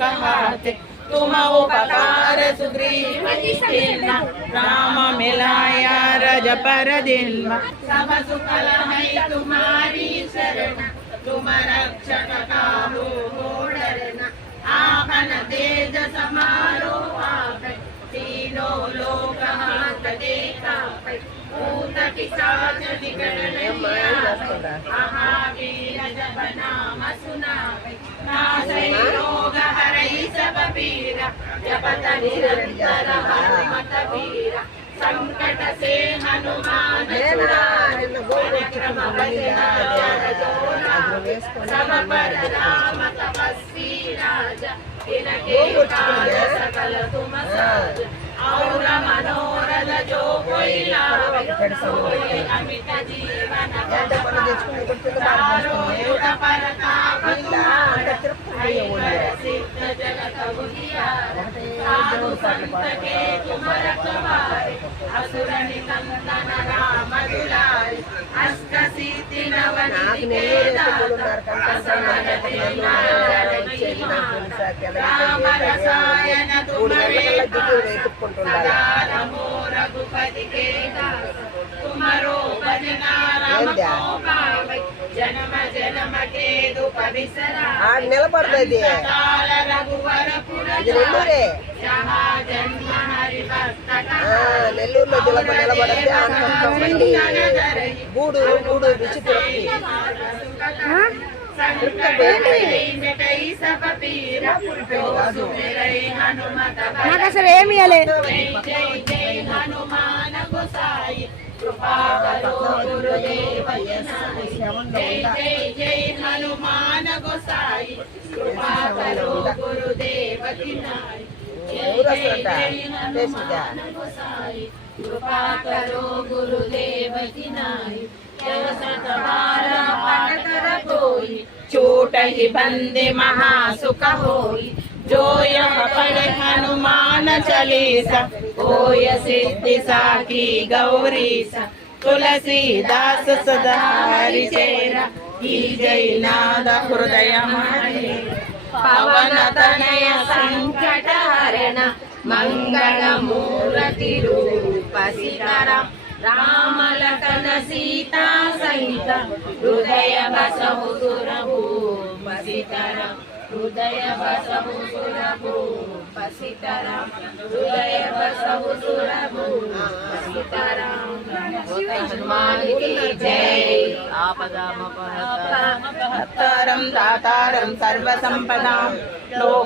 कहाते तुम उपकार सुग्रीव राम मिलाया रज पर दिन सब सुकल है तुम्हारी शरण तुम रक्षक काहू को डरना आपन तेज समारो आप तीनों लोक हाथ देखा भूत पिशाच निकट नहीं आवे महावीर जब नाम सुनावे नासै रोग हरै सब पीरा जपत निरंतर हनुमत वीरा संकट से हनुमान छुड़ावे क्रम सब पर राम तपस्वी राजा इनके काज सकल तुम साज और मनोरथ जो कोई लावे सोई अमित जीवन युग परताप तुम्हारा सिद्ध जगत बुझियारा साधु संत के तुम रखवारे असुर निकंदन राम दुलारे अष्ट सिद्धि नवनिधि के दाता असमन तेना राम रसायन तुम्हारे सदा नमो रघुपति के दास तुम्हारो भजना राम को पावे जन्म जन्म के दुख बिसरा काल रघुवर पुर जहाँ जन्म हरि भक्त నాకు అసలు ఏమి ఇవ్వలే. जय जय हनुमान गोसाई कृपा करो गुरुदेव यसाई जय जय जय हनुमान गोसाई कृपा करो गुरुदेव किनाई जय जय जय हनुमान गोसाई कृपा करो गुरुदेव किनाई जय सतबार पाठ कर कोई चोट ही बंदे महासुख होई जो यह पढ़े हनुमान चालीसा होय सिद्धि साखी गौरीसा तुलसीदास सदा हरि चेरा की जय नाद हृदय महे पवन तनय संकट हरण मंगल मूर्ति रूप सीताराम राम लखन सीता सहित हृदय बसहु सुरभूप सीताराम हृदय बसहु सुरभूप सीताराम हृदय बसहु सुरभूप सीताराम हनुमान की जय आपदामपहर्तारं दातारं सर्वसंपदां लोका